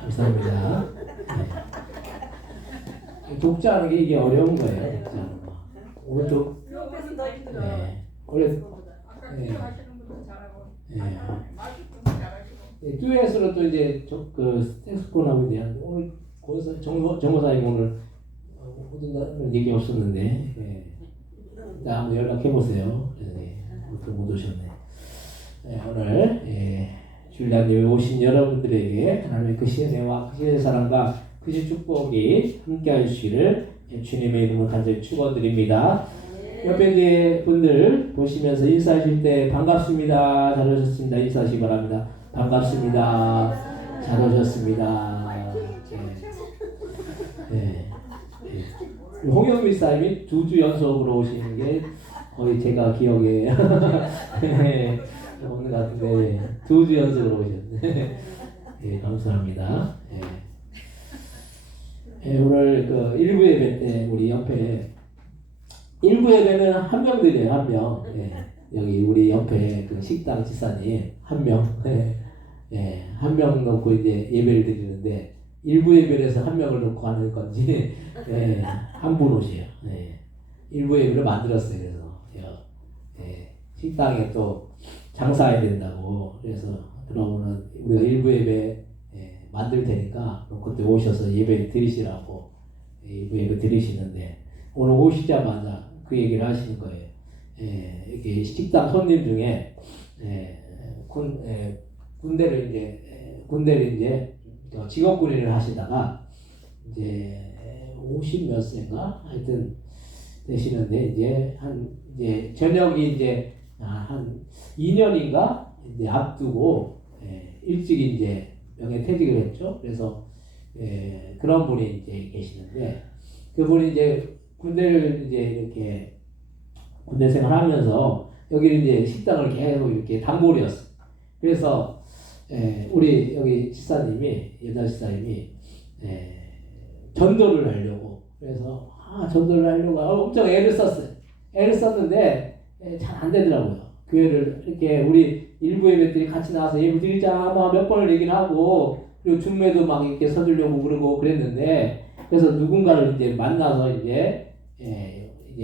감사합니다. 독자하는 게 이게 어려운 거예요. 독자하는 거. 오른쪽. 네. 원래 듀엣으로 또 이제 그 색소폰하고 대한 오늘 정보사님 오늘 오는 얘기 없었는데 한번 연락해 보세요. 못 오셨네. 오늘 줄리아님이 오신 여러분들에게 하나님의 그 시혜와 그 시혜의 사랑과 그 시의 축복이 함께해 주시기를 주님의 이름으로 간절히 축원드립니다. 옆에 이제 분들 보시면서 인사하실 때 반갑습니다. 잘 오셨습니다. 인사하시기 바랍니다. 반갑습니다. 잘 오셨습니다. 홍영미 사님이 2주 연속으로 오시는 게 거의 제가 기억에 오는 것 같은데 2주 연속으로 오셨네. 감사합니다. 오늘 그 1부 예배 때 우리 옆에 1부 예배는 한 명 드려요. 한 명. 여기 우리 옆에 그 식당 지사님 한 명. 한 명 놓고 이제 예배를 드리는데 1부 예배에서 한 명을 놓고 하는 건지 한 분 오세요. 1부 예배를 만들었어요. 그래서 식당에 또 장사해야 된다고 그래서 들어오는 우리가 1부 예배 만들 테니까 그때 오셔서 예배 드리시라고 1부 예배 드리시는데 오늘 오시자마자 그 얘기를 하시는 거예요. 이렇게 식당 손님 중에 군대를 이제 직업군인을 하시다가 이제 50 몇 세인가 하여튼 되시는데 이제 저녁이 이제 한 2년인가 이제 앞두고 일찍 이제 명예퇴직을 했죠. 그래서 그런 분이 이제 계시는데 그분이 이제 군대를 이제 이렇게 군대 생활하면서 여기 이제 식당을 계속 이렇게 단골이었어. 그래서 우리 여기 집사님이 여자 집사님이 전도를 하려고 그래서 전도를 하려고 엄청 애를 썼어요. 애를 썼는데 잘 안 되더라고요. 교회를 이렇게 우리 일부 예배들이 같이 나와서 예배 드리자 몇 번을 얘기를 하고 그리고 중매도 막 이렇게 서주려고 그러고 그랬는데 그래서 누군가를 이제 만나서 이제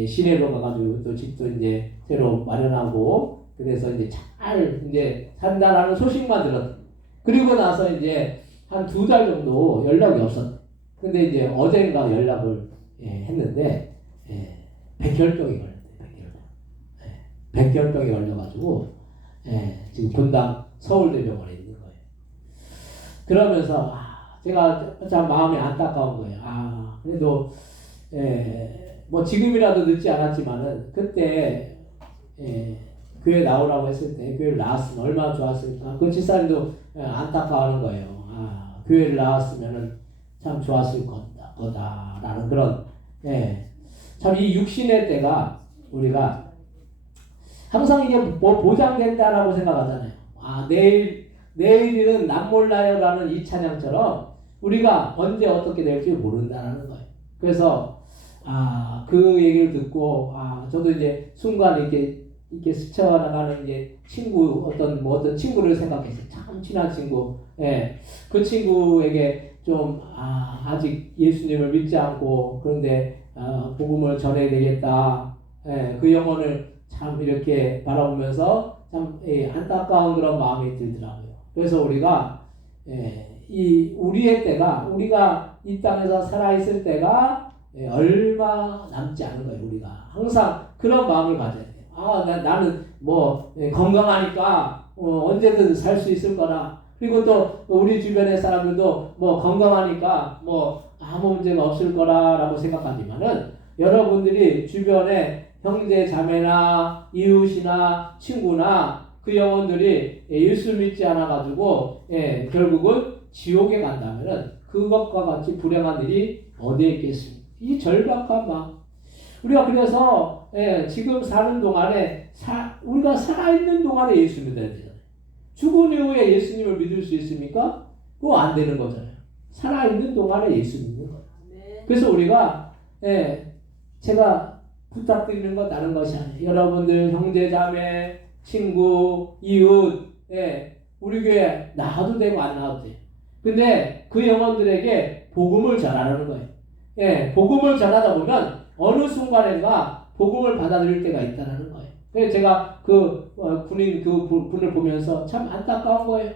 시내로 가가지고 또 집도 이제 새로 마련하고 그래서 이제 잘 이제 산다라는 소식만 들었. 그리고 나서 이제 한 2달 정도 연락이 없었. 근데 이제 어젠가 연락을 했는데 백혈병이 걸렸대. 백혈병이 걸려가지고 지금 분당 서울대병원에 있는 거예요. 그러면서 제가 참 마음이 안타까운 거예요. 그래도 뭐 지금이라도 늦지 않았지만은 그때 교회 나오라고 했을 때 교회를 나왔으면 얼마나 좋았을까. 그 집사님도 안타까워하는 거예요. 교회를 나왔으면은 참 좋았을 거다라는 그런 참 이 육신의 때가 우리가 항상 이게 뭐 보장된다라고 생각하잖아요. 내일은 남 몰라요라는 이 찬양처럼 우리가 언제 어떻게 될지 모른다라는 거예요. 그래서 그 얘기를 듣고 저도 이제 순간 이렇게 스쳐나가는 이제 친구 어떤 친구를 생각했어요. 참 친한 친구. 그 친구에게 좀 아직 예수님을 믿지 않고 그런데 복음을 전해야 되겠다. 그 영혼을 참 이렇게 바라보면서 참 안타까운 그런 마음이 들더라고요. 그래서 우리가 우리의 때가 우리가 이 땅에서 살아있을 때가 얼마 남지 않은 거예요. 우리가 항상 그런 마음을 가져야 돼요. 나는 뭐 건강하니까 언제든 살 수 있을 거라. 그리고 또 우리 주변의 사람들도 뭐 건강하니까 뭐 아무 문제가 없을 거라라고 생각하지만은 여러분들이 주변에 형제 자매나 이웃이나 친구나 그 영혼들이 예수 믿지 않아 가지고 결국은 지옥에 간다면은 그것과 같이 불행한 일이 어디에 있겠습니까? 이 절박한 마음. 우리가 그래서 지금 사는 동안에 우리가 살아있는 동안에 예수 믿어야 되잖아요. 죽은 이후에 예수님을 믿을 수 있습니까? 그거 안 되는 거잖아요. 살아있는 동안에 예수 믿는 거예요. 그래서 우리가 제가 부탁드리는 건 다른 것이 아니에요. 여러분들 형제 자매 친구 이웃 우리 교회 나와도 되고 안 나와도 돼요. 근데 그 영혼들에게 복음을 전하는 거예요. 복음을 전하다 보면 어느 순간인가 복음을 받아들일 때가 있다는 거예요. 그래서 제가 그 군인 그 분을 보면서 참 안타까운 거예요.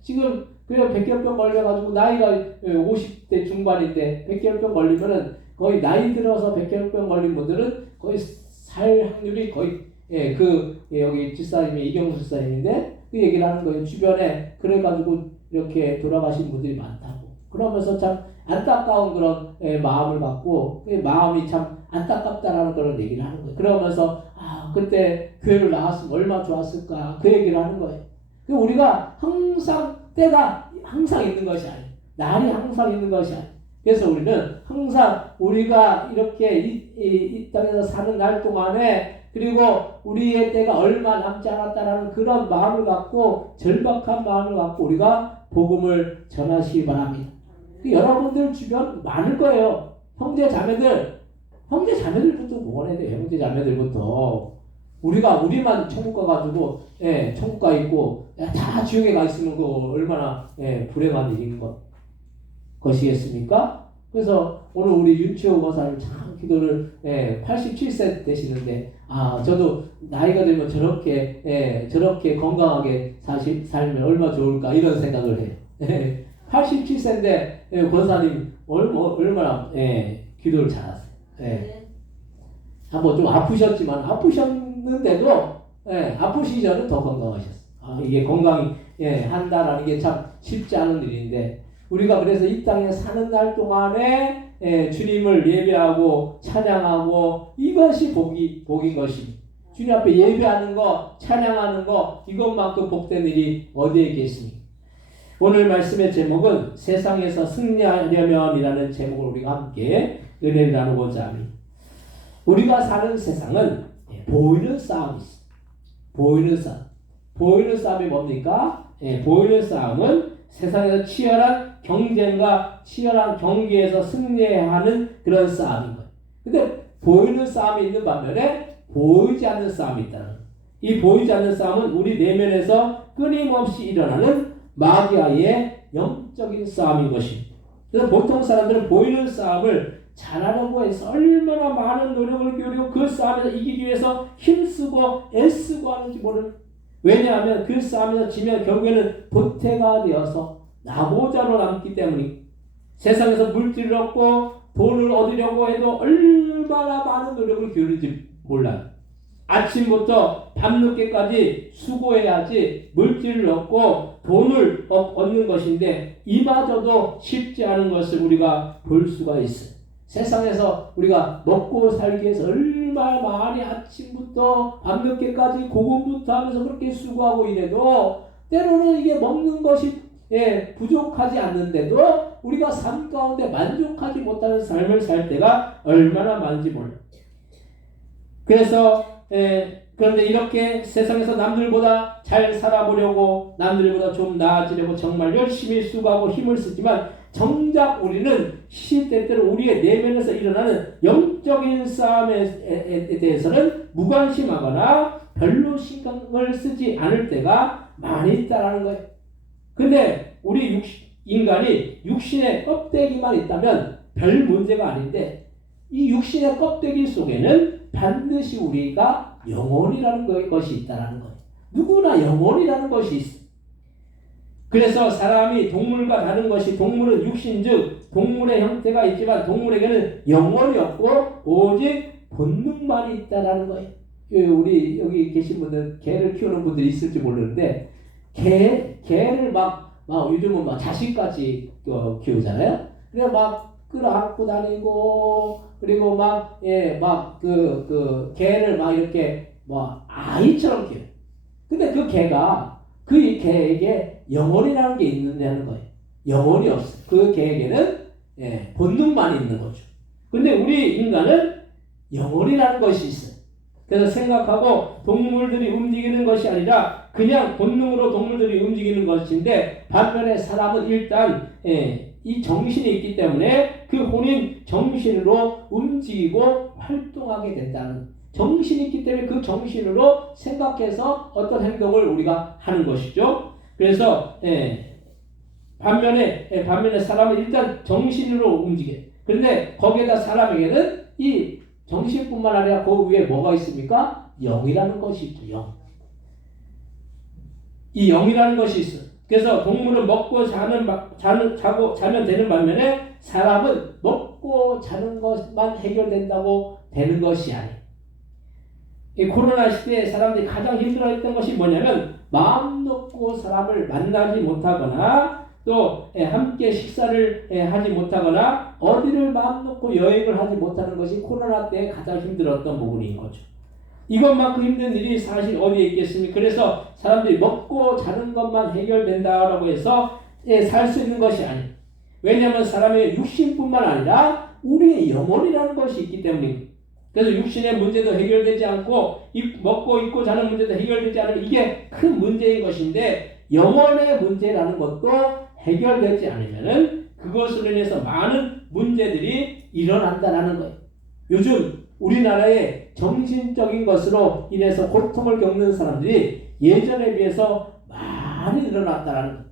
지금 그냥 백혈병 걸려가지고 나이가 50대 중반인데 백혈병 걸리면은 거의 나이 들어서 백혈병 걸린 분들은 거의 살 확률이 거의 여기 집사님이 이경수 집사님인데 그 얘기를 하는 거예요. 주변에 그래가지고 이렇게 돌아가신 분들이 많다고. 그러면서 참 안타까운 그런 마음을 갖고 그 마음이 참 안타깝다라는 그런 얘기를 하는 거예요. 그러면서 그때 교회를 나왔으면 얼마나 좋았을까 그 얘기를 하는 거예요. 우리가 항상 때가 항상 있는 것이 아니에요. 날이 항상 있는 것이 아니에요. 그래서 우리는 항상 우리가 이렇게 이 땅에서 사는 날 동안에 그리고 우리의 때가 얼마 남지 않았다라는 그런 마음을 갖고 절박한 마음을 갖고 우리가 복음을 전하시기 바랍니다. 여러분들 주변 많을 거예요. 형제 자매들부터 구원해야 돼요. 형제 자매들부터. 우리만 천국 가가지고 천국 가 있고 다 지옥에 가 있으면 그 얼마나 불행한 일인 것이겠습니까? 그래서 오늘 우리 윤치호 권사님 참 기도를 87세 되시는데 저도 나이가 들면 저렇게 건강하게 살면 얼마나 좋을까 이런 생각을 해요. 87세인데 권사님 얼마나 기도를 잘하세요. 한번 좀 아프셨지만 아프셨는데도 아프시기 전에 더 건강하셨어요. 이게 건강이 한다라는 게 참 쉽지 않은 일인데 우리가 그래서 이 땅에 사는 날 동안에 주님을 예배하고 찬양하고 이것이 복인 것입니다. 주님 앞에 예배하는 거, 찬양하는 거 이것만큼 복된 일이 어디에 있겠습니까? 오늘 말씀의 제목은 세상에서 승리하려면이라는 제목을 우리가 함께 은혜를 나누고자 합니다. 우리가 사는 세상은 보이는 싸움이 있습니다. 보이는 싸움. 보이는 싸움이 뭡니까? 보이는 싸움은 세상에서 치열한 경쟁과 치열한 경기에서 승리해야 하는 그런 싸움인 거예요. 근데 보이는 싸움이 있는 반면에 보이지 않는 싸움이 있다는 거예요. 이 보이지 않는 싸움은 우리 내면에서 끊임없이 일어나는 마귀와의 영적인 싸움인 것입니다. 그래서 보통 사람들은 보이는 싸움을 잘하려고 해서 얼마나 많은 노력을 기울이고 그 싸움에서 이기기 위해서 힘쓰고 애쓰고 하는지 모르는. 왜냐하면 그 싸움에서 지면 결국에는 도태가 되어서 나고자로 남기 때문에 세상에서 물질을 얻고 돈을 얻으려고 해도 얼마나 많은 노력을 기울이는지 몰라요. 아침부터 밤늦게까지 수고해야지 물질을 얻고 돈을 얻는 것인데 이마저도 쉽지 않은 것을 우리가 볼 수가 있어요. 세상에서 우리가 먹고 살기 위해서 얼마나 많이 아침부터 밤늦게까지 고군분투 하면서 그렇게 수고하고 이래도 때로는 이게 먹는 것이 부족하지 않는데도 우리가 삶 가운데 만족하지 못하는 삶을 살 때가 얼마나 많은지 몰라요. 그래서 그런데 이렇게 세상에서 남들보다 잘 살아보려고 남들보다 좀 나아지려고 정말 열심히 수고하고 힘을 쓰지만 정작 우리는 시시때때로 우리의 내면에서 일어나는 영적인 싸움에 대해서는 무관심하거나 별로 신경을 쓰지 않을 때가 많이 있다라는 거예요. 근데 우리 인간이 육신의 껍데기만 있다면 별 문제가 아닌데 이 육신의 껍데기 속에는 반드시 우리가 영혼이라는 것이 있다는 거예요. 누구나 영혼이라는 것이 있어. 그래서 사람이 동물과 다른 것이 동물은 육신즉 동물의 형태가 있지만 동물에게는 영혼이 없고 오직 본능만이 있다라는 거예요. 우리 여기 계신 분들 개를 키우는 분들이 있을지 모르는데 개를 막 요즘은 막 자식까지 키우잖아요. 그래 막 끌어안고 다니고 그리고 개를 막 이렇게 아이처럼 키워요. 근데 그 개가 그 개에게 영혼이라는 게 있느냐는 거예요. 영혼이 없어요. 그 개에게는 본능만 있는 거죠. 근데 우리 인간은 영혼이라는 것이 있어요. 그래서 생각하고 동물들이 움직이는 것이 아니라 그냥 본능으로 동물들이 움직이는 것인데 반면에 사람은 일단 이 정신이 있기 때문에 그 혼인 정신으로 움직이고 활동하게 된다는 정신이 있기 때문에 그 정신으로 생각해서 어떤 행동을 우리가 하는 것이죠. 그래서 반면에 사람은 일단 정신으로 움직여요. 그런데 거기에다 사람에게는 이 정신뿐만 아니라 그 위에 뭐가 있습니까? 영이라는 것이 있죠. 영. 이 영이라는 것이 있어요. 그래서 동물은 먹고 자면 되는 반면에 사람은 먹고 자는 것만 해결된다고 되는 것이 아니에요. 이 코로나 시대에 사람들이 가장 힘들어했던 것이 뭐냐면 마음 놓고 사람을 만나지 못하거나 또 함께 식사를 하지 못하거나 어디를 마음 놓고 여행을 하지 못하는 것이 코로나 때 가장 힘들었던 부분인 거죠. 이것만큼 힘든 일이 사실 어디에 있겠습니까? 그래서 사람들이 먹고 자는 것만 해결된다라고 해서 살 수 있는 것이 아니에요. 왜냐하면 사람의 육신뿐만 아니라 우리의 영혼이라는 것이 있기 때문입니다. 그래서 육신의 문제도 해결되지 않고 먹고 입고 자는 문제도 해결되지 않으면 이게 큰 문제인 것인데 영혼의 문제라는 것도 해결되지 않으면은 그것으로 인해서 많은 문제들이 일어난다라는 거예요. 요즘 우리나라의 정신적인 것으로 인해서 고통을 겪는 사람들이 예전에 비해서 많이 늘어났다라는 거예요.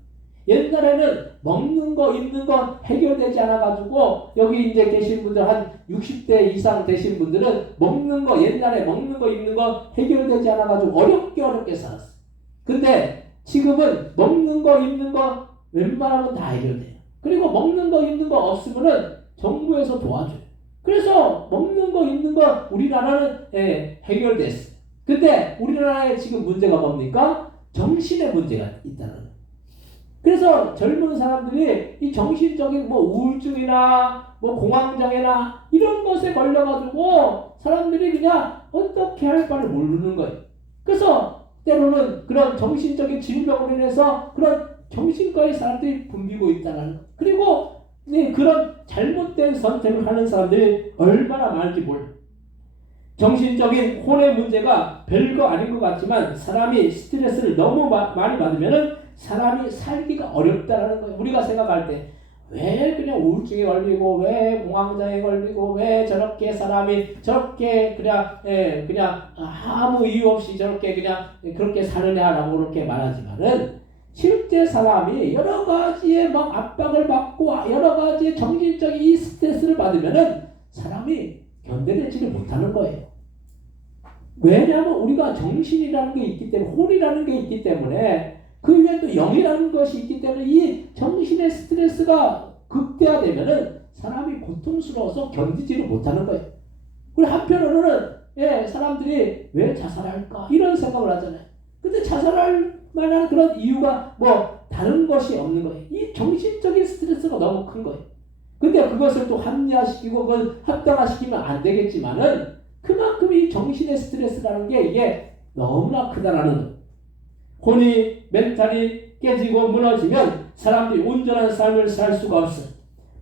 옛날에는 먹는 거, 입는 거 해결되지 않아가지고 여기 이제 계신 분들 한 60대 이상 되신 분들은 먹는 거, 옛날에 먹는 거, 입는 거 해결되지 않아가지고 어렵게 살았어요. 근데 지금은 먹는 거, 입는 거 웬만하면 다 해결돼요. 그리고 먹는 거, 입는 거 없으면은 정부에서 도와줘요. 그래서 먹는 거, 입는 거 우리나라는 해결됐어요. 근데 우리나라에 지금 문제가 뭡니까? 정신의 문제가 있다는 거예요. 그래서 젊은 사람들이 이 정신적인 우울증이나 뭐 공황장애나 이런 것에 걸려가지고 사람들이 그냥 어떻게 할 바를 모르는 거예요. 그래서 때로는 그런 정신적인 질병으로 인해서 그런 정신과의 사람들이 붐비고 있다는 거. 그리고 그런 잘못된 선택을 하는 사람들이 얼마나 많은지 몰라요. 정신적인 혼의 문제가 별거 아닌 것 같지만 사람이 스트레스를 너무 많이 받으면 사람이 살기가 어렵다는 거예요. 우리가 생각할 때 왜 그냥 우울증에 걸리고 왜 공황장애에 걸리고 왜 저렇게 사람이 저렇게 그냥 아무 이유 없이 저렇게 그냥 그렇게 사느냐라고 그렇게 말하지만은 실제 사람이 여러 가지의 막 압박을 받고 여러 가지의 정신적인 이 스트레스를 받으면은 사람이 견뎌내지를 못하는 거예요. 왜냐하면 우리가 정신이라는 게 있기 때문에 혼이라는 게 있기 때문에 그 위에 또 영이라는 것이 있기 때문에 이 정신의 스트레스가 극대화되면은 사람이 고통스러워서 견디지를 못하는 거예요. 그리고 한편으로는 사람들이 왜 자살할까 이런 생각을 하잖아요. 근데 자살할 만한 그런 이유가 뭐 다른 것이 없는 거예요. 이 정신적인 스트레스가 너무 큰 거예요. 근데 그것을 또 합리화시키고 그걸 합당화시키면 안 되겠지만은 그만큼 이 정신의 스트레스라는 게 이게 너무나 크다라는 거예요. 혼이 멘탈이 깨지고 무너지면 사람들이 온전한 삶을 살 수가 없어요.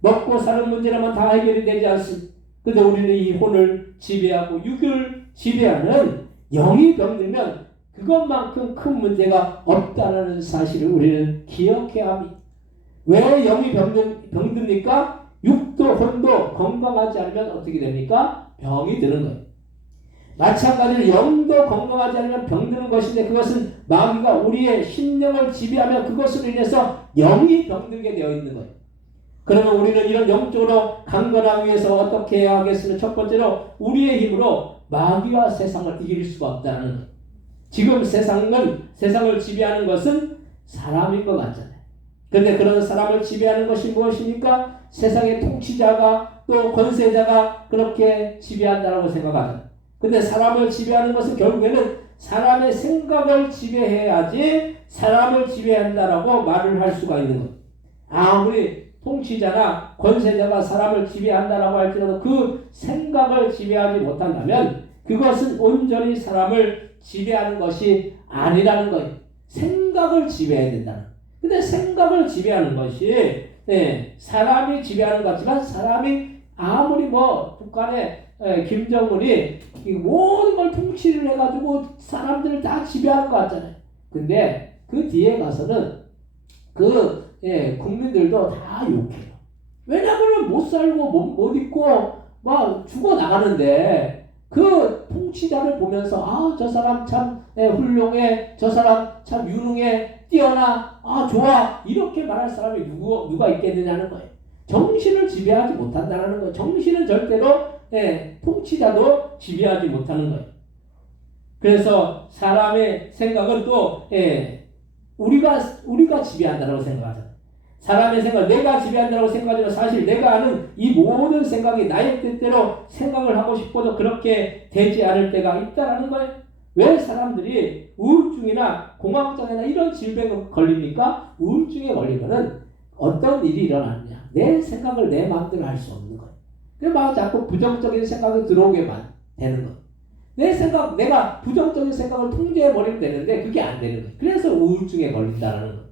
먹고 사는 문제라면 다 해결이 되지 않습니다. 근데 우리는 이 혼을 지배하고 육을 지배하는 영이 병들면 그것만큼 큰 문제가 없다는 사실을 우리는 기억해야 합니다. 왜 영이 병듭니까? 육도 혼도 건강하지 않으면 어떻게 됩니까? 병이 드는 거예요. 마찬가지로 영도 건강하지 않으면 병드는 것인데 그것은 마귀가 우리의 심령을 지배하며 그것으로 인해서 영이 병들게 되어 있는 거예요. 그러면 우리는 이런 영적으로 강건하기 위해서 어떻게 해야 하겠으면 첫 번째로 우리의 힘으로 마귀와 세상을 이길 수가 없다는 거예요. 지금 세상을 지배하는 것은 사람인 것 같잖아요. 그런데 그런 사람을 지배하는 것이 무엇입니까? 세상의 통치자가 또 권세자가 그렇게 지배한다고 생각하잖아요. 근데 사람을 지배하는 것은 결국에는 사람의 생각을 지배해야지 사람을 지배한다라고 말을 할 수가 있는 거예요. 아무리 통치자나 권세자가 사람을 지배한다라고 할지라도 그 생각을 지배하지 못한다면 그것은 온전히 사람을 지배하는 것이 아니라는 거예요. 생각을 지배해야 된다는 거예요. 근데 생각을 지배하는 것이 사람이 지배하는 것 같지만 사람이 아무리 뭐 북한의 김정은이 모든 걸 통치를 해가지고 사람들을 다 지배하는 것 같잖아요. 근데 그 뒤에 가서는 국민들도 다 욕해요. 왜냐하면 못 살고 못 입고 막 죽어 나가는데 그 통치자를 보면서 저 사람 참 훌륭해, 저 사람 참 유능해, 뛰어나, 좋아 이렇게 말할 사람이 누가 있겠느냐는 거예요. 정신을 지배하지 못한다는 거예요. 정신은 절대로 통치자도 지배하지 못하는 거예요. 그래서 사람의 생각은 또 우리가 지배한다고 생각하잖아요. 사람의 생각, 내가 지배한다고 생각하지만 사실 내가 아는 이 모든 생각이 나의 뜻대로 생각을 하고 싶어도 그렇게 되지 않을 때가 있다라는 거예요. 왜 사람들이 우울증이나 공황장애나 이런 질병에 걸립니까? 우울증에 걸리면은 어떤 일이 일어나느냐? 내 생각을 내 마음대로 할 수 없는 거예요. 그래서 자꾸 부정적인 생각이 들어오게만 되는 거예요. 내가 부정적인 생각을 통제해버리면 되는데 그게 안 되는 거예요. 그래서 우울증에 걸린다는 거예요.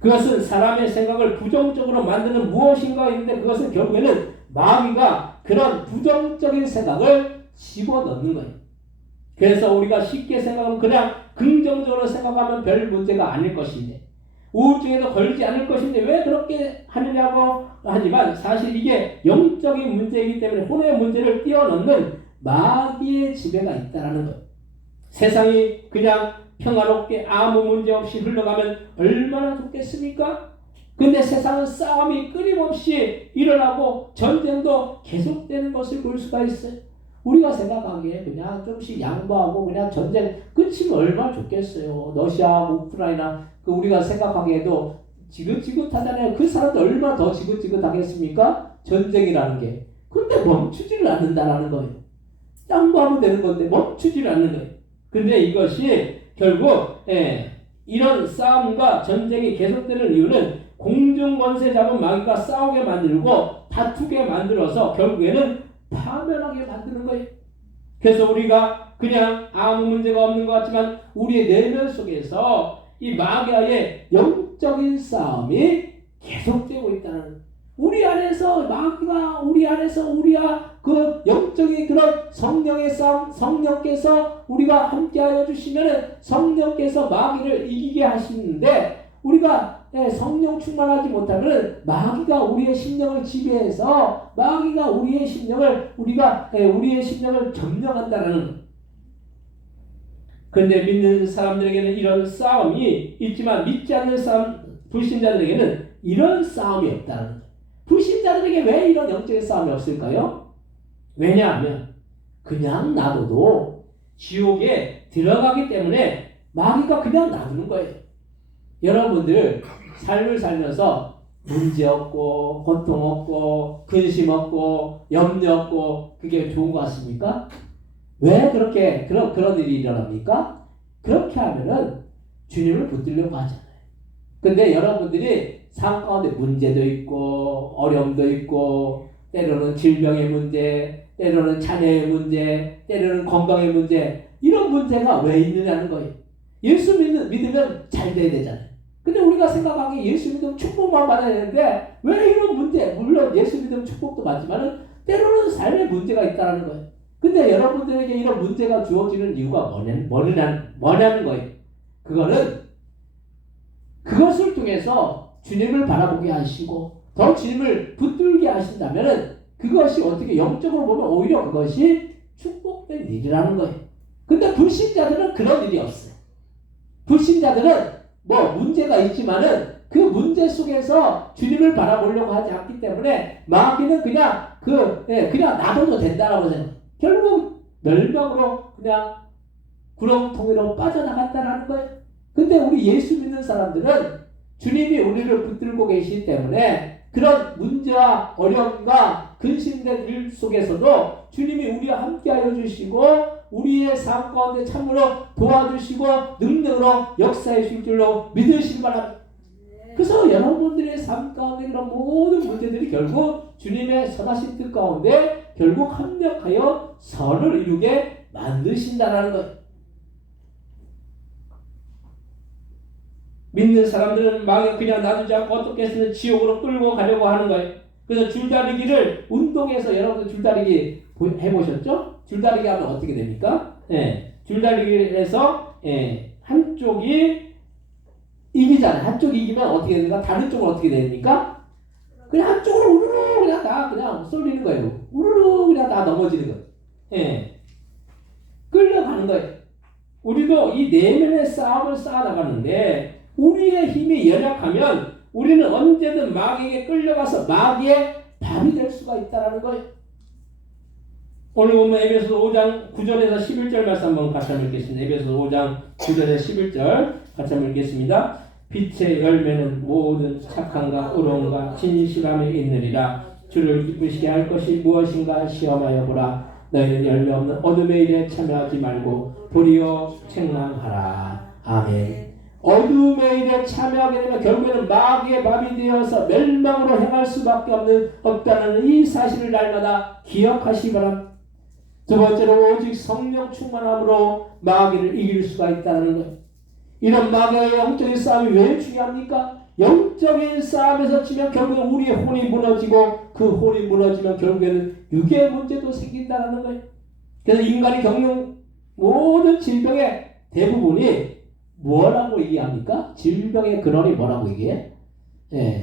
그것은 사람의 생각을 부정적으로 만드는 무엇인가 있는데 그것은 결국에는 마귀가 그런 부정적인 생각을 집어넣는 거예요. 그래서 우리가 쉽게 생각하면 그냥 긍정적으로 생각하면 별 문제가 아닐 것인데 우울증에도 걸리지 않을 것인데 왜 그렇게 하느냐고 하지만 사실 이게 영적인 문제이기 때문에 혼의 문제를 뛰어넘는 마귀의 지배가 있다는 거예요. 세상이 그냥 평화롭게 아무 문제 없이 흘러가면 얼마나 좋겠습니까? 근데 세상은 싸움이 끊임없이 일어나고 전쟁도 계속되는 것을 볼 수가 있어요. 우리가 생각하기에 그냥 조금씩 양보하고 그냥 전쟁 끝이면 얼마나 좋겠어요. 러시아, 우크라이나 우리가 생각하기에도 지긋지긋하잖아요. 그 사람들 얼마나 더 지긋지긋하겠습니까? 전쟁이라는 게. 근데 멈추지를 않는다라는 거예요. 양보하면 되는 건데 멈추지를 않는 거예요. 근데 이것이 결국 이런 싸움과 전쟁이 계속되는 이유는 공중권세 잡은 마귀가 싸우게 만들고 다투게 만들어서 결국에는 파멸하게 만드는 거예요. 그래서 우리가 그냥 아무 문제가 없는 것 같지만 우리의 내면 속에서 이 마귀와의 영적인 싸움이 계속되고 있다는 거예요. 우리 안에서 마귀가 우리 안에서 우리와 그 영적인 그런 성령의 싸움, 성령께서 우리가 함께하여 주시면 성령께서 마귀를 이기게 하시는데 우리가 성령 충만하지 못하면 마귀가 우리의 심령을 지배해서 마귀가 우리의 심령을 우리의 심령을 점령한다는 것. 그런데 믿는 사람들에게는 이런 싸움이 있지만 믿지 않는 사람 불신자들에게는 이런 싸움이 없다는 것. 불신자들에게 왜 이런 영적인 싸움이 없을까요? 왜냐하면 그냥 놔둬도 지옥에 들어가기 때문에 마귀가 그냥 놔두는 거예요. 여러분들 삶을 살면서 문제 없고 고통 없고 근심 없고 염려 없고 그게 좋은 것 같습니까? 왜 그렇게 그런 일이 일어납니까? 그렇게 하면은 주님을 붙들려고 하잖아요. 근데 여러분들이 삶 가운데 문제도 있고 어려움도 있고 때로는 질병의 문제, 때로는 자녀의 문제, 때로는 건강의 문제 이런 문제가 왜 있느냐는 거예요. 예수 믿으면 잘 돼야 되잖아요. 근데 우리가 생각하기에 예수 믿으면 축복만 받아야 되는데 왜 이런 문제, 물론 예수 믿으면 축복도 받지만 때로는 삶에 문제가 있다는 거예요. 근데 여러분들에게 이런 문제가 주어지는 이유가 뭐냐는 거예요. 그것을 통해서 주님을 바라보게 하시고 더 주님을 붙들게 하신다면 그것이 어떻게 영적으로 보면 오히려 그것이 축복된 일이라는 거예요. 근데 불신자들은 그런 일이 없어요. 불신자들은 문제가 있지만은 그 문제 속에서 주님을 바라보려고 하지 않기 때문에 마귀는 그냥 놔둬도 된다라고 생각해요. 결국 멸망으로 그냥 구렁텅이로 빠져나갔다라는 거예요. 근데 우리 예수 믿는 사람들은 주님이 우리를 붙들고 계시기 때문에 그런 문제와 어려움과 근심된 일 속에서도 주님이 우리와 함께하여 주시고 우리의 삶 가운데 참으로 도와주시고 능력으로 역사해 주실 줄로 믿으시기 바랍니다. 그래서 여러분들의 삶 가운데 그런 모든 문제들이 결국 주님의 선하신 뜻 가운데 결국 합력하여 선을 이루게 만드신다는 것. 믿는 사람들은 마귀가 그냥 놔두지 않고 어떻게 해서는 지옥으로 끌고 가려고 하는 거예요. 그래서 줄다리기를 운동해서 여러분들 줄다리기 해보셨죠? 줄다리기 하면 어떻게 됩니까? 줄다리기에서 한쪽이 이기잖아요. 한쪽이 이기면 어떻게 됩니까? 다른 쪽은 어떻게 됩니까? 그냥 한쪽으로 우르르 그냥 다 그냥 쏠리는 거예요. 우르르 그냥 다 넘어지는 거예요. 끌려가는 거예요. 우리도 이 내면의 싸움을 쌓아나가는데 우리의 힘이 연약하면 우리는 언제든 마귀에게 끌려가서 마귀의 밥이 될 수가 있다는 거예요. 오늘 보면 에베소서 5장 9절에서 11절 말씀 한번 같이 읽겠습니다. 에베소서 5장 9절에서 11절 같이 읽겠습니다. 빛의 열매는 모든 착함과 의로움과 진실함에 있느니라. 주를 기쁘시게 할 것이 무엇인가 시험하여 보라. 너희는 열매 없는 어둠의 일에 참여하지 말고 도리어 책망하라. 아멘. 어둠의 일에 참여하게 되면 결국에는 마귀의 밥이 되어서 멸망으로 행할 수밖에 없다는 이 사실을 날마다 기억하시기 바랍니다. 두 번째로 오직 성령 충만함으로 마귀를 이길 수가 있다는 것. 이런 마귀의 영적인 싸움이 왜 중요합니까? 영적인 싸움에서 지면 결국엔 우리의 혼이 무너지고 그 혼이 무너지면 결국에는 육의 문제도 생긴다는 거예요. 그래서 인간이 겪는 모든 질병의 대부분이 뭐라고 얘기합니까? 질병의 근원이 뭐라고 얘기해?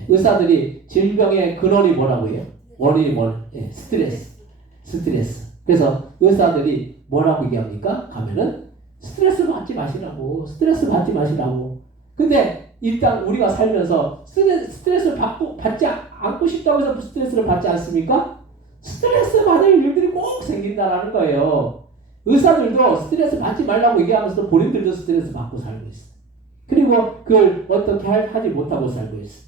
의사들이 질병의 근원이 뭐라고 해요? 원인이 뭐예요? 스트레스. 그래서 의사들이 뭐라고 얘기합니까? 가면은 스트레스 받지 마시라고. 근데 일단 우리가 살면서 스트레스를 받지 않고 싶다고 해서 스트레스를 받지 않습니까? 스트레스 받을 일들이 꼭 생긴다라는 거예요. 의사들도 스트레스 받지 말라고 얘기하면서도 본인들도 스트레스 받고 살고 있어. 그리고 그걸 어떻게 하지 못하고 살고 있어.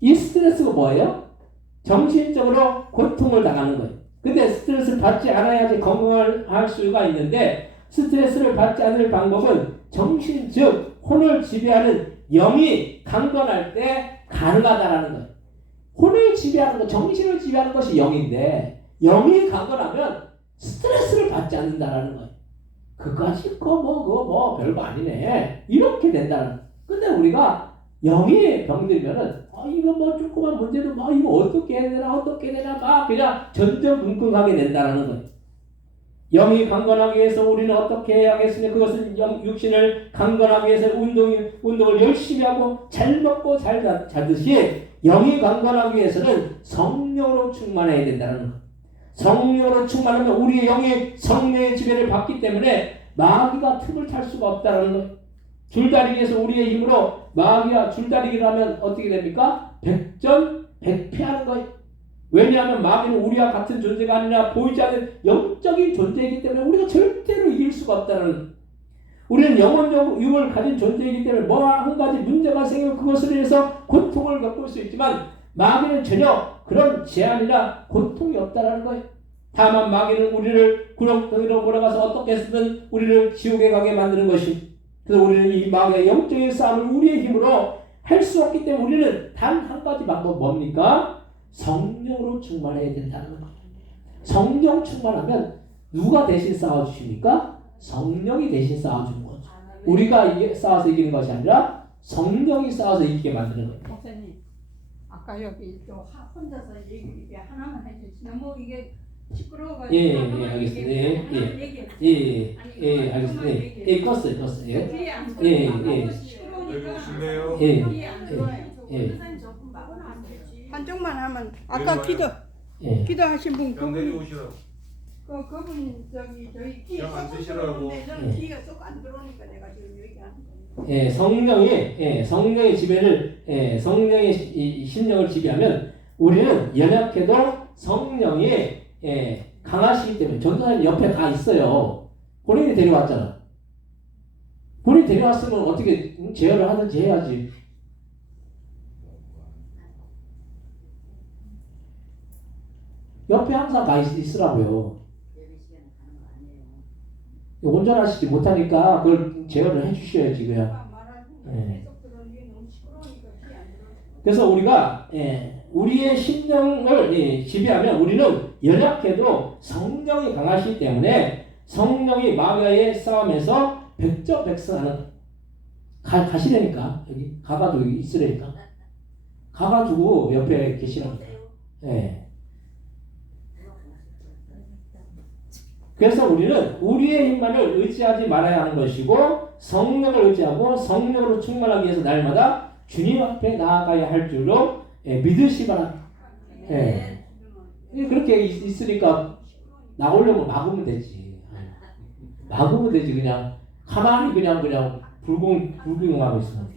이 스트레스가 뭐예요? 정신적으로 고통을 당하는 거예요. 근데 스트레스를 받지 않아야지 건강을 할 수가 있는데 스트레스를 받지 않을 방법은 정신 즉 혼을 지배하는 영이 강건할 때 가능하다라는 거예요. 혼을 지배하는 것, 정신을 지배하는 것이 영인데 영이 강건하면 스트레스를 받지 않는다라는 거예요. 그까짓 거 그거 별거 아니네. 이렇게 된다는. 근데 우리가 영이 병들면은 이거 조그만 문제도 이거 어떻게 해야 되나 어떻게 해야 되나 그냥 전전긍긍하게 된다는 거예요. 영이 강건하기 위해서 우리는 어떻게 해야겠으냐? 그것은 육신을 강건하기 위해서 운동을 열심히 하고 잘 먹고 잘 자듯이 영이 강건하기 위해서는 성령으로 충만해야 된다는 것. 성령으로 충만하면 우리의 영이 성령의 지배를 받기 때문에 마귀가 틈을 탈 수가 없다는 것. 줄다리기에서 우리의 힘으로 마귀가 줄다리기를 하면 어떻게 됩니까? 백전백패하는 거예요. 왜냐하면 마귀는 우리와 같은 존재가 아니라 보이지 않는 영적인 존재이기 때문에 우리가 절대로 이길 수가 없다는. 우리는 영혼적 육을 가진 존재이기 때문에 한 가지 문제가 생기면 그것을 위해서 고통을 겪을 수 있지만 마귀는 전혀 그런 제한이나 고통이 없다는 거예요. 다만 마귀는 우리를 구렁텅이로 몰아가서 어떻게 해서든 우리를 지옥에 가게 만드는 것이. 그래서 우리는 이 마귀의 영적인 싸움을 우리의 힘으로 할 수 없기 때문에 우리는 단 한 가지 방법 뭡니까? 성령으로 충만해야 된다는 거예요. 성령 충만하면 누가 대신 싸워주십니까? 성령이 대신 싸워주는 거죠. 우리가 싸워서 이기는 것이 아니라 성령이 싸워서 이기게 만드는 거예요. 목사님, 아까 여기 또 혼자서 얘기 하나만 해주시. 너무 이게 시끄러워가지고. 예, 알겠습니다. 알겠습니다. 껐어요. 예. 시끄러우니까. 예. 한쪽만 하면 아까 기도하신 분 그분 저희 귀에 쏙 들어오는데 저는 귀가 쏙 안 들어오니까 내가 지금 얘기하는 거예요. 성령의 지배를 성령의 심령을 지배하면 우리는 연약해도 성령이 강하시기 때문에 전도사님 옆에 다 있어요. 본인이 데려왔잖아. 본인이 데려왔으면 어떻게 제어를 하든지 해야지. 옆에 항상 가 있으라고요. 온전하시지 못하니까 그걸 제어를 해주셔야지 그냥. 그래서 우리가 우리의 심령을 지배하면 우리는 연약해도 성령이 강하시기 때문에 성령이 마귀와의 싸움에서 백전백승하는. 가시라니까. 여기 가가지고 있으라니까. 가가지고 옆에 계시라니까. 그래서 우리는 우리의 힘만을 의지하지 말아야 하는 것이고 성령을 의지하고 성령으로 충만하기 위해서 날마다 주님 앞에 나아가야 할 줄로 믿으시 바랍니다. 그렇게 있으니까 나오려면 막으면 되지. 그냥 가만히 그냥 불구경하고 있으면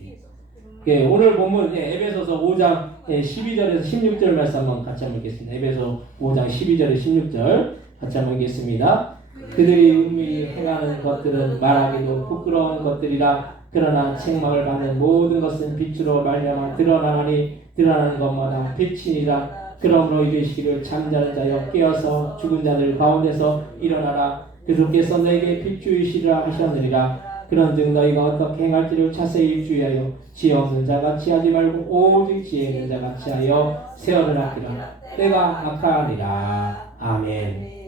돼. 오늘 본문 에베소서 5장 12절에서 16절 말씀 한번 같이 한번 읽겠습니다. 에베소 5장 12절에 16절 같이 한번 읽겠습니다. 그들이 은밀히 행하는 것들은 말하기도 부끄러운 것들이라. 그러나 책망을 받는 모든 것은 빛으로 말미암아 드러나니 드러나는 것마다 빛이니라. 그러므로 이르시기를 잠자는 자여 깨어서 죽은 자들 가운데서 일어나라. 그분께서 너에게 빛 주이시리라 하셨느니라. 그런즉 너희가 어떻게 행할지를 자세히 주의하여 지혜 없는 자같이 하지 말고 오직 지혜 있는 자같이 하여 세월을 아끼라. 때가 악하니라. 아멘.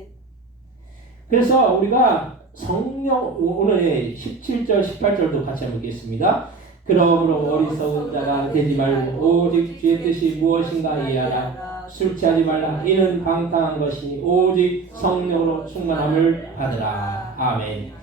그래서 우리가 성령 오늘 17절 18절도 같이 한번 읽겠습니다. 그러므로 어리석은 자가 되지 말고 오직 주의 뜻이 무엇인가 이해하라. 술 취하지 말라. 이는 방탕한 것이니 오직 성령으로 충만함을 받으라. 아멘.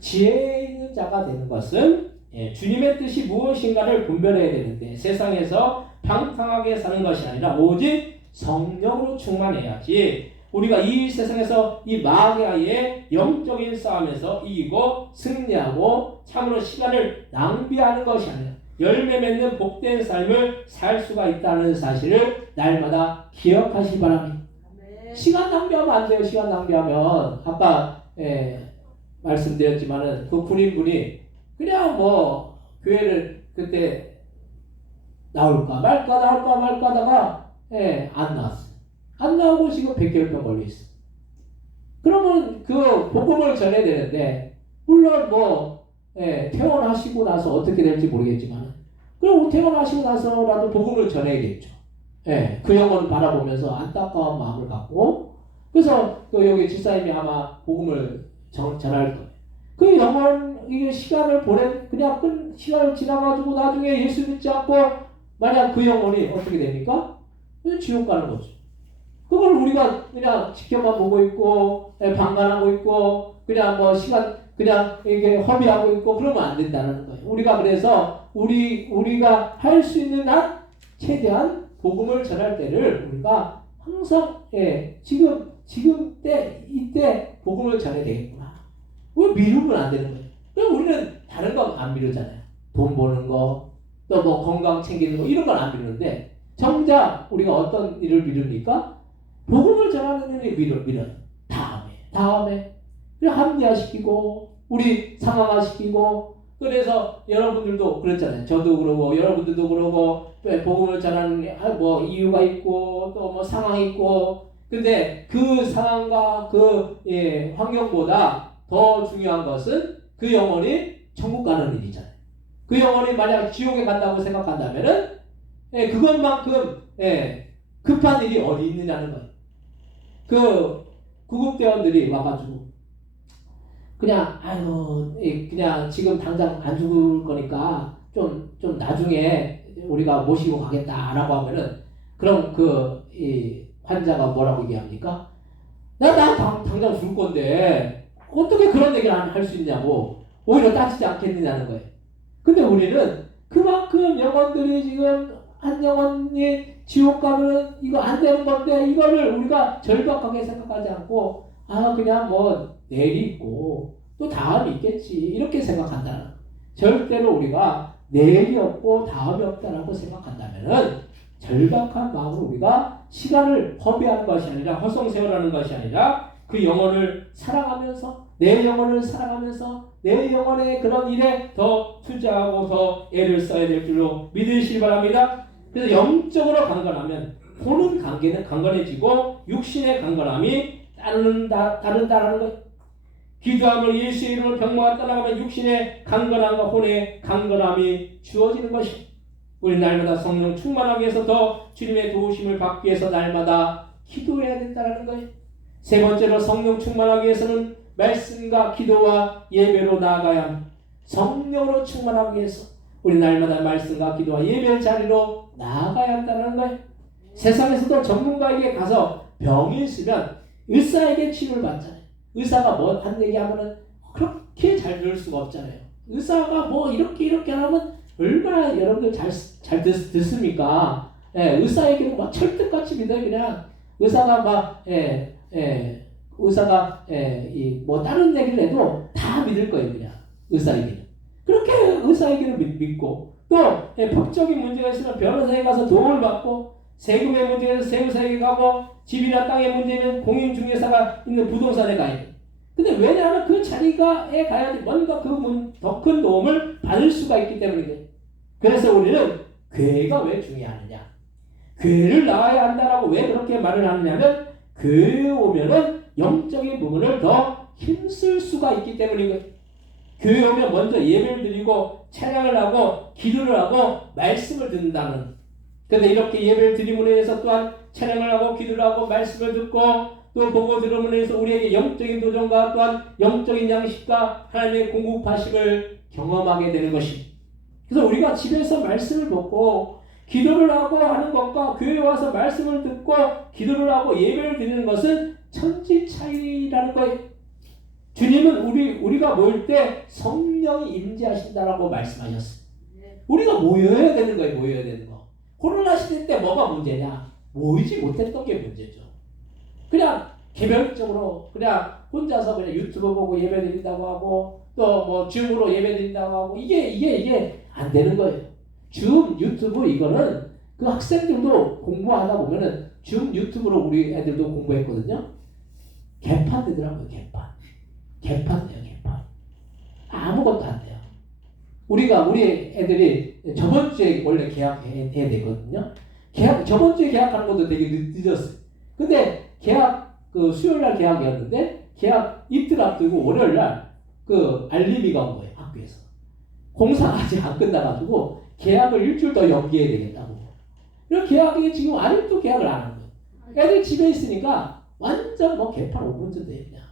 지혜 있는 자가 되는 것은 주님의 뜻이 무엇인가를 분별해야 되는데 세상에서 방탕하게 사는 것이 아니라 오직 성령으로 충만해야지. 우리가 이 세상에서 이 마귀와의 영적인 싸움에서 이기고 승리하고 참으로 시간을 낭비하는 것이 아니라 열매 맺는 복된 삶을 살 수가 있다는 사실을 날마다 기억하시기 바랍니다. 시간 낭비하면 안 돼요. 시간 낭비하면 아까 말씀드렸지만은 그 군인분이 그냥 교회를 그때 나올까 말까 하다가 안 나왔어요. 안 나오고 지금 100개월병 걸려 있어. 그러면 그 복음을 전해야 되는데 물론 퇴원하시고 나서 어떻게 될지 모르겠지만 그럼 퇴원하시고 나서라도 복음을 전해야겠죠. 예, 그 영혼을 바라보면서 안타까운 마음을 갖고 그래서 또 여기 집사님이 아마 복음을 전할 거예요. 그 영혼 이게 시간을 그냥 시간을 지나가지고 나중에 예수 믿지 않고 만약 그 영혼이 어떻게 됩니까? 지옥 가는 거죠. 그걸 우리가 그냥 지켜만 보고 있고 방관하고 있고 그냥 뭐 시간 그냥 이게 허비하고 있고 그러면 안 된다는 거예요. 우리가 그래서 우리가 할 수 있는 한 최대한 복음을 전할 때를 우리가 항상 지금 이때 복음을 전해야 되겠구나. 왜 미루면 안 되는 거예요? 그럼 우리는 다른 거 안 미루잖아요. 돈 버는 거, 또 뭐 건강 챙기는 거 이런 건 안 미루는데 정작 우리가 어떤 일을 미룹니까? 복음을 전하는 일을 밀어요. 다음에 합리화시키고 우리 상황화시키고 그래서 여러분들도 그랬잖아요. 저도 그러고 여러분들도 그러고 복음을 전하는 뭐 이유가 있고 또 뭐 상황이 있고 근데 그 상황과 그 환경보다 더 중요한 것은 그 영혼이 천국 가는 일이잖아요. 그 영혼이 만약 지옥에 간다고 생각한다면은 그것만큼 급한 일이 어디 있느냐는 거예요. 그 구급대원들이 와가지고 그냥 그냥 지금 당장 안 죽을 거니까 좀 나중에 우리가 모시고 가겠다라고 하면은 그럼 이 환자가 뭐라고 얘기합니까? 나 당장 죽을 건데 어떻게 그런 얘기를 할 수 있냐고 오히려 따지지 않겠느냐는 거예요. 근데 우리는 그만큼 영혼들이 지금 한 영혼이 지옥 가면 이거 안 되는 건데 이거를 우리가 절박하게 생각하지 않고 그냥 뭐 내일이 있고 또 다음이 있겠지 이렇게 생각한다는 거예요. 절대로 우리가 내일이 없고 다음이 없다라고 생각한다면은 절박한 마음으로 우리가 시간을 허비하는 것이 아니라 허송세월하는 것이 아니라 그 영혼을 사랑하면서 내 영혼을 사랑하면서 내 영혼의 그런 일에 더 투자하고 더 애를 써야 될 줄로 믿으시기 바랍니다. 그래서 영적으로 강건하면 보는 관계는 강건해지고 육신의 강건함이 따른다라는 거예요. 기도함을 예수의 이름으로 병마가 떠나가면 육신의 강건함과 혼의 강건함이 주어지는 것입니다. 우리 날마다 성령 충만하기 위해서 더 주님의 도우심을 받기 위해서 날마다 기도해야 된다는 거예요. 세 번째로 성령 충만하기 위해서는 말씀과 기도와 예배로 나아가야 합니다. 성령으로 충만하기 위해서 우리 날마다 말씀과 기도와 예배 자리로 나아가야 한다는 거예요. 세상에서도 전문가에게 가서 병이 있으면 의사에게 치료를 받잖아요. 의사가 뭐 한 얘기하면은 그렇게 잘 들을 수가 없잖아요. 의사가 뭐 이렇게 하면 얼마나 여러분들 잘 듣습니까? 의사에게는 막 철떡같이 믿어요. 그냥 의사가 막 의사가 뭐 다른 얘기를 해도 다 믿을 거예요. 그냥 의사에게는 그렇게 의사에게는 믿고 또 법적인 문제가 있으면 변호사에 가서 도움을 받고 세금의 문제에서 세무사에게 가고 집이나 땅의 문제는 공인중개사가 있는 부동산에 가야 돼. 근데 왜냐하면 그 자리가에 가야지 뭔가 더 큰 도움을 받을 수가 있기 때문이거든요. 그래서 우리는 교회가 왜 중요하느냐? 교회를 나와야 한다라고 왜 그렇게 말을 하느냐면 교회에 오면은 영적인 부분을 더 힘쓸 수가 있기 때문이거든요. 교회에 오면 먼저 예배를 드리고 찬양을 하고 기도를 하고 말씀을 듣는다는. 그런데 이렇게 예배를 드림으로 해서 또한 찬양을 하고 기도를 하고 말씀을 듣고 또 보고 들음으로 해서 우리에게 영적인 도전과 또한 영적인 양식과 하나님의 공급하심을 경험하게 되는 것입니다. 그래서 우리가 집에서 말씀을 듣고 기도를 하고 하는 것과 교회에 와서 말씀을 듣고 기도를 하고 예배를 드리는 것은 천지 차이라는 거예요. 주님은 우리가 모일 때 성령이 임재하신다라고 말씀하셨어요. 우리가 모여야 되는 거예요. 모여야 되는 거. 코로나 시대 때 뭐가 문제냐? 모이지 못했던 게 문제죠. 그냥 개별적으로 그냥 혼자서 그냥 유튜브 보고 예배 드린다고 하고 또 뭐 줌으로 예배 드린다고 하고 이게 안 되는 거예요. 줌 유튜브 이거는 그 학생들도 공부하다 보면은 줌 유튜브로 우리 애들도 공부했거든요. 개판 되더라고요. 개판 돼요. 아무것도 안 돼요. 우리 애들이 저번 주에 원래 계약해야 되거든요. 저번 주에 계약하는 것도 되게 늦었어요. 근데 수요일 날 계약이었는데 계약 이틀 앞두고 월요일 날 알림이가 온 거예요. 학교에서. 공사가 아직 안 끝나가지고 계약을 일주일 더 연기해야 되겠다고. 이런 계약이 지금 아직도 계약을 안 하는 거예요. 애들 집에 있으니까 완전 뭐 개판 5분쯤 돼요. 그냥.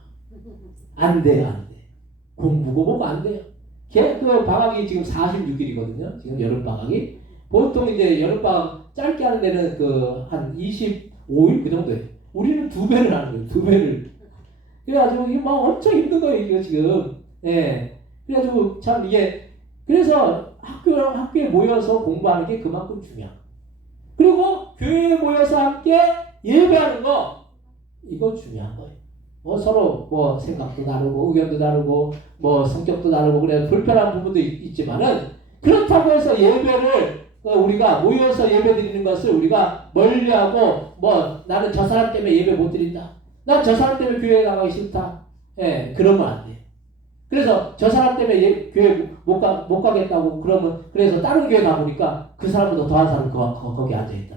안 돼요, 안 돼. 공부고 뭐고 안 돼요. 그 방학이 지금 46일이거든요. 지금 여름방학이. 보통 이제 여름방학 짧게 하는 데는 그 한 25일 그 정도예요. 우리는 2배를 하는 거예요. 2배를. 그래가지고 이게 막 엄청 힘든 거예요, 이거 지금. 예. 그래가지고 참 이게, 그래서 학교에 모여서 공부하는 게 그만큼 중요해요. 그리고 교회에 모여서 함께 예배하는 거, 이거 중요한 거예요. 뭐 서로 뭐 생각도 다르고 의견도 다르고 뭐 성격도 다르고 그래 불편한 부분도 있지만은, 그렇다고 해서 예배를 우리가 모여서 예배 드리는 것을 우리가 멀리하고 뭐 나는 저 사람 때문에 예배 못 드린다, 난 저 사람 때문에 교회에 나가기 싫다, 예, 그러면 안 돼요. 그래서 저 사람 때문에 교회 못 가겠다고 그러면, 그래서 다른 교회 가보니까 그 사람보다 더한 사람이 거기 앉아있다.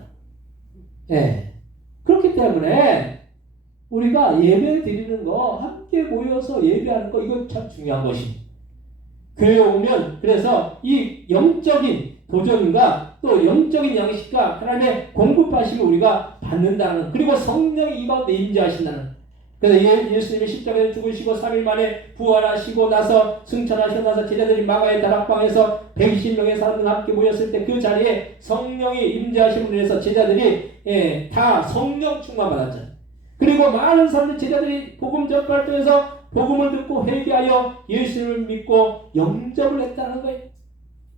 예. 그렇기 때문에 우리가 예배 드리는 거, 함께 모여서 예배하는 거, 이거 참 중요한 것입니다. 교회에 오면, 그래서 이 영적인 도전과 또 영적인 양식과 하나님의 공급하심을 우리가 받는다는, 그리고 성령이 이 가운데 임재하신다는. 그래서 예수님이 십자가에 죽으시고 3일 만에 부활하시고 나서 승천하시고 나서 제자들이 마가의 다락방에서 120명의 사람들 함께 모였을 때 그 자리에 성령이 임재하심으로 인해서 제자들이 다 성령 충만 받았잖아요. 그리고 많은 사람들, 제자들이 복음 전파를 통해서 복음을 듣고 회개하여 예수님을 믿고 영접을 했다는 거예요.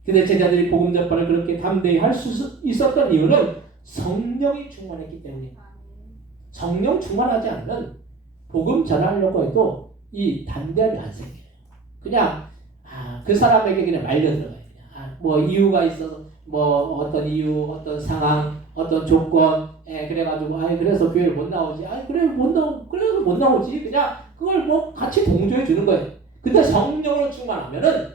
근데 제자들이 복음 전파를 그렇게 담대히 할 수 있었던 이유는 성령이 충만했기 때문입니다. 성령 충만하지 않으면 복음 전하려고 해도 이 담대함이 안 생겨요. 그냥 그 사람에게 그냥 말려 들어가요. 뭐 이유가 있어서, 뭐 어떤 이유, 어떤 상황, 어떤 조건, 그래가지고 그래서 교회를 못 나오지. 그래서 못 나오지. 그냥 그걸 뭐 같이 동조해 주는 거예요. 근데 성령으로 충만하면은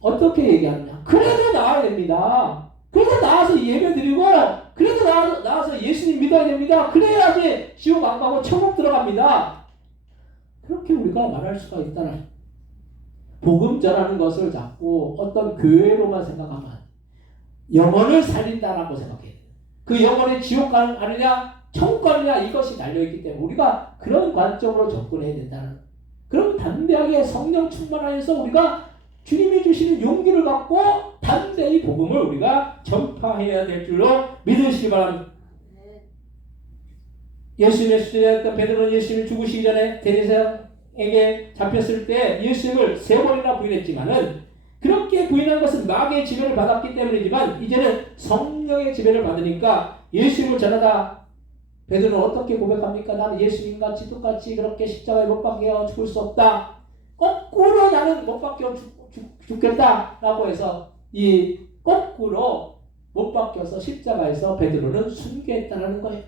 어떻게 얘기하느냐? 그래도 나와야 됩니다. 그래도 나와서 예배 드리고, 그래도 나와서 예수님 믿어야 됩니다. 그래야지 지옥 안 가고 천국 들어갑니다. 그렇게 우리가 말할 수가 있다는. 복음 전하는 것을 자꾸 어떤 교회로만 생각하면 영혼을 살린다라고 생각해요. 그 영혼이 지옥 가느냐 천국 가느냐 이것이 달려있기 때문에 우리가 그런 관점으로 접근해야 된다는. 그럼 담대하게 성령 충만하여서 우리가 주님이 주시는 용기를 갖고 담대히 복음을 우리가 전파해야 될 줄로 믿으시기 바랍니다. 예수님의 수제자였던 베드로는 예수님이 죽으시기 전에 대제사장에게 잡혔을 때 예수님을 3번이나 부인했지만은, 그렇게 부인한 것은 마귀의 지배를 받았기 때문이지만 이제는 성령의 지배를 받으니까 예수님을 전하다 베드로는 어떻게 고백합니까? 나는 예수님같이 똑같이 그렇게 십자가에 못 박혀 죽을 수 없다. 거꾸로 나는 못 박혀 죽겠다라고 해서 이 거꾸로 못 박혀서 십자가에서 베드로는 순교했다는 거예요.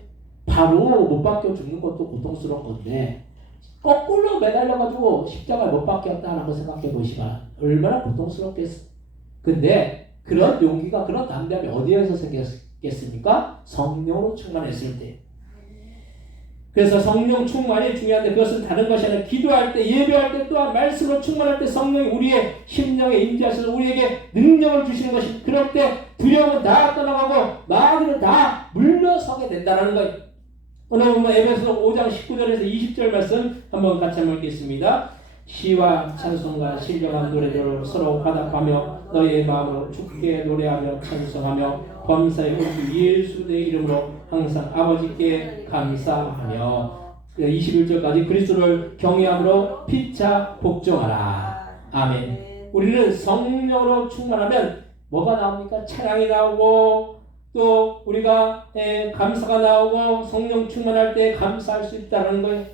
바로 못 박혀 죽는 것도 고통스러운 건데 거꾸로 매달려가지고 십자가에 못 박혔다라고 생각해 보시면 얼마나 고통스럽겠어. 근데 그런 용기가, 그런 담대함이 어디에서 생겼겠습니까? 성령으로 충만했을 때. 그래서 성령 충만이 중요한데, 그것은 다른 것이 아니라 기도할 때, 예배할 때, 또한 말씀으로 충만할 때 성령이 우리의 심령에 임재하셔서 우리에게 능력을 주시는 것이, 그럴 때 두려움은 다 떠나가고 마귀는 다 물러서게 된다는 거예요. 오늘 보면 에베소서 5장 19절에서 20절 말씀 한번 같이 한번 읽겠습니다. 시와 찬송과 신령한 노래로 서로 화답하며 너희의 마음으로 주께 노래하며 찬송하며 범사의 주 예수의 이름으로 항상 아버지께 감사하며 21절까지 그리스도를 경외함으로 피차 복종하라. 아멘. 우리는 성령으로 충만하면 뭐가 나옵니까? 찬양이 나오고 또 우리가 감사가 나오고 성령 충만할 때 감사할 수 있다는 거예요.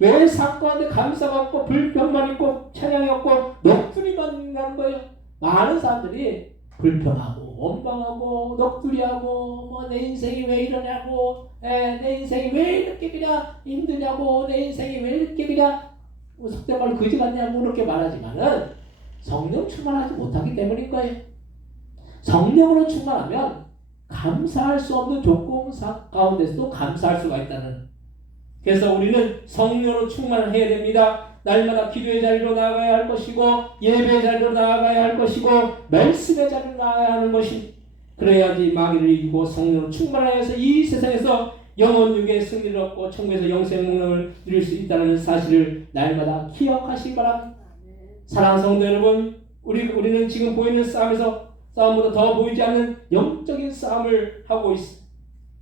왜 사건한테 감사가 없고 불평만 있고 찬양이 없고 넋두리만 있는 거예요? 많은 사람들이 불평하고 원망하고 넋두리하고 뭐 내 인생이 왜 이러냐고, 내 인생이 왜 이렇게 그냥 힘드냐고, 내 인생이 왜 이렇게 그냥 속된 말로 거지 같냐고 그렇게 말하지만은 성령 충만하지 못하기 때문인 거예요. 성령으로 충만하면 감사할 수 없는 조건 가운데서도 감사할 수가 있다는. 그래서 우리는 성령으로 충만해야 됩니다. 날마다 기도의 자리로 나아가야 할 것이고 예배의 자리로 나아가야 할 것이고 말씀의 자리로 나아가야 하는 것입니다. 그래야지 마귀를 이기고 성령으로 충만하여서 이 세상에서 영원 육의 승리를 얻고 천국에서 영생 목록을 누릴 수 있다는 사실을 날마다 기억하시기 바랍니다. 사랑하는 성도 여러분, 우리는 지금 보이는 싸움보다 더 보이지 않는 영적인 싸움을 하고 있습니다.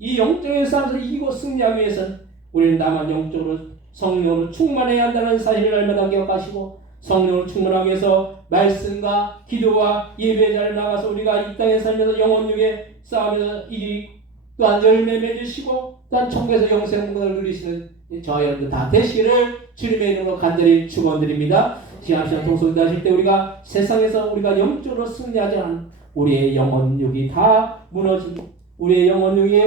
이 영적인 싸움에서 이기고 승리하기 위해서는 우리는 다만 영적으로 성령으로 충만해야 한다는 사실을 날마다 기억하시고, 성령으로 충만하기 위해서 말씀과 기도와 예배의 자리에 나가서 우리가 이 땅에 살면서 영혼육의 싸움에서 이기, 또한 열매 맺으시고 또한 천국에서 영생 문을 누리시는 저와 여러분들 다 되시기를 주님의 이름으로 간절히 축원드립니다. 지하시는 동성도 하실 때 우리가 세상에서 우리가 영적으로 승리하지 않은 우리의 영혼육이 다 무너지고 우리의 영혼육이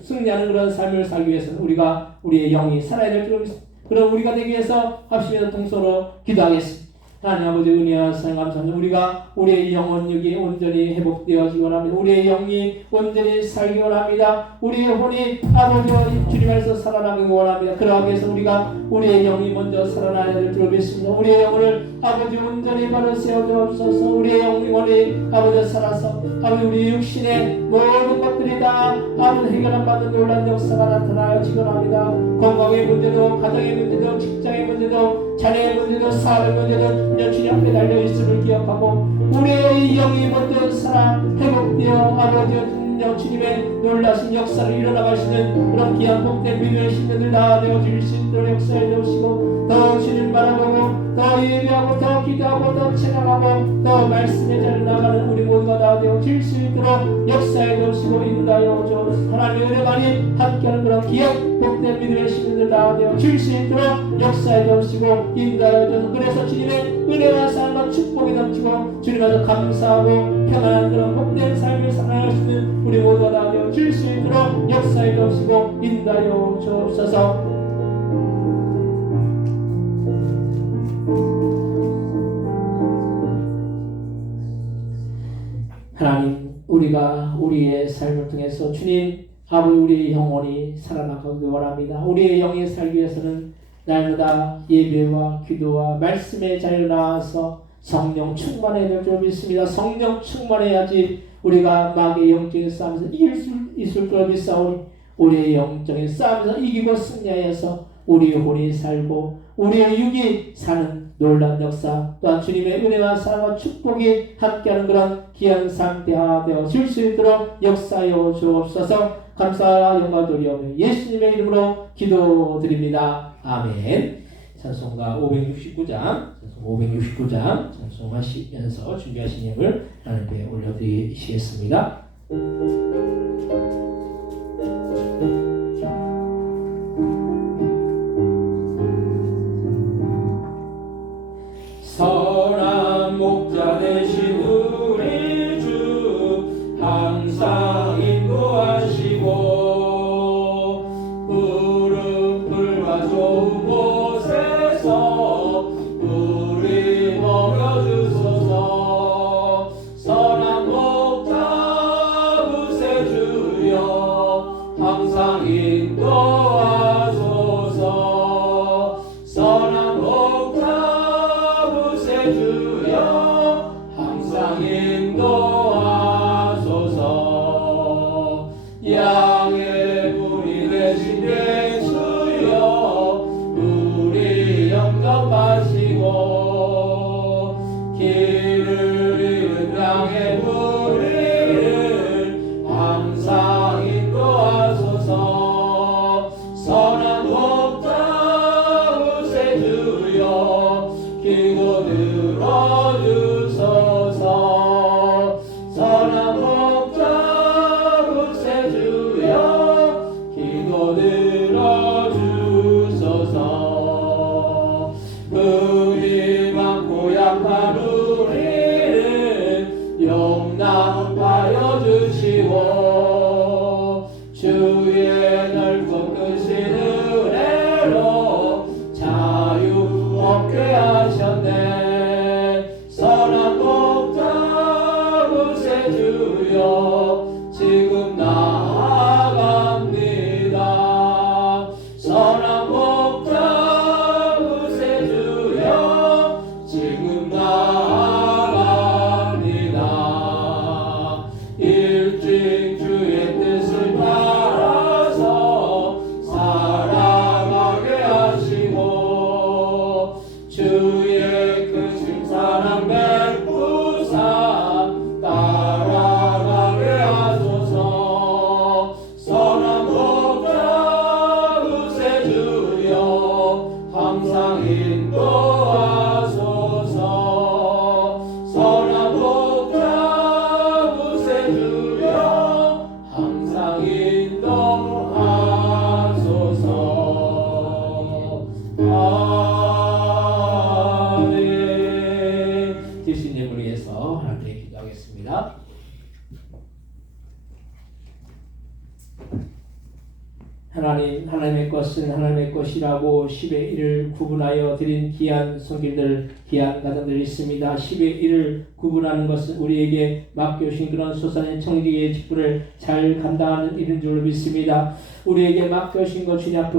승리하는 그런 삶을 살기 위해서는 우리가 우리의 영이 살아야 될 줄 믿습니다. 그럼 우리가 되기 위해서 합심해서 동서로 기도하겠습니다. 하나님 아버지 은혜와 사랑 감사합니다. 우리가 우리의 영혼력이 온전히 회복되어지기 원합니다. 우리의 영이 온전히 살기 원합니다. 우리의 혼이 아버지와 주님 안에서 살아나기 원합니다. 그러기 위해서 우리가 우리의 영이 먼저 살아나야 될 줄 믿습니다. 우리의 영혼을 아버지 온전히 바로 세워주옵소서. 우리의 영혼이 아버지 살아서 아버지 우리 육신의 모든 것들이 다 아버지 해결한 받은 놀란 역사가 나타나여 지원합니다. 건강의 문제도 가정의 문제도 직장의 문제도 자녀의 문제도 사업의 문제도 주님 앞에 달려있음을 기억하고 우리의 영이 먼저 살아 회복되어 아버지 주님의 놀라신 역사를 일어나가시는 그런 귀한 복된 믿음의 신들을 다 되어질 수 있도록 역사해 주시고 더 주님 바라보고 더 예배하고 더 기도하고 더 찬양하고 더 말씀의 자리에 나가는 우리 모두가 다 되어질 수 있도록 역사해 주시고 인도하여 주옵소서. 하나님의 은혜만이 함께하는 그런 귀한 복된 믿음의 신들을 다 되어질 수 있도록 역사해 주시고 인도하여 주옵소서. 그래서 주님의 은혜와 사랑과 축복이 넘치고 주님 앞에서 감사하고 평안한 그런 복된 삶을 살아갈 수 있는 우리 모두가 다 되어질 수 있도록 역사해 주옵시고 인도하여 주옵소서. 하나님, 우리가 우리의 삶을 통해서 주님 아버지 우리의 영혼이 살아나가기 원합니다. 우리의 영이 살기 위해서는 날마다 예배와 기도와 말씀의 자리에 나와서 성령 충만해야 될 줄 믿습니다. 성령 충만해야지 우리가 마귀의 영적인 싸움에서 이길 수 있을 줄 믿사오니 우리의 영적인 싸움에서 이기고 승리하여서 우리의 혼이 살고 우리의 육이 사는 놀라운 역사 또한 주님의 은혜와 사랑과 축복이 함께하는 그런 귀한 상태가 되어질 수 있도록 역사하여 주옵소서. 감사와 영광 돌리오며 예수님의 이름으로 기도드립니다. 아멘. 찬송가 569장 찬송하시면서 준비하신 예물 하나님께 올려드리시겠습니다. 선한 목자 되신 우리 주 항상 인도하시고 푸른 풀과 좋은 곳에서 우리 먹여주소서. 선한 목자 하나님의 것은 하나님의 것이라고 10의 1을 구분하여 드린 귀한 손길들, 귀한 가정들이 있습니다. 10의 1을 구분하는 것은 우리에게 맡겨주신 그런 소산의 청지기의 직분을 잘 감당하는 일인 줄 믿습니다. 우리에게 맡겨주신 것 주님 앞에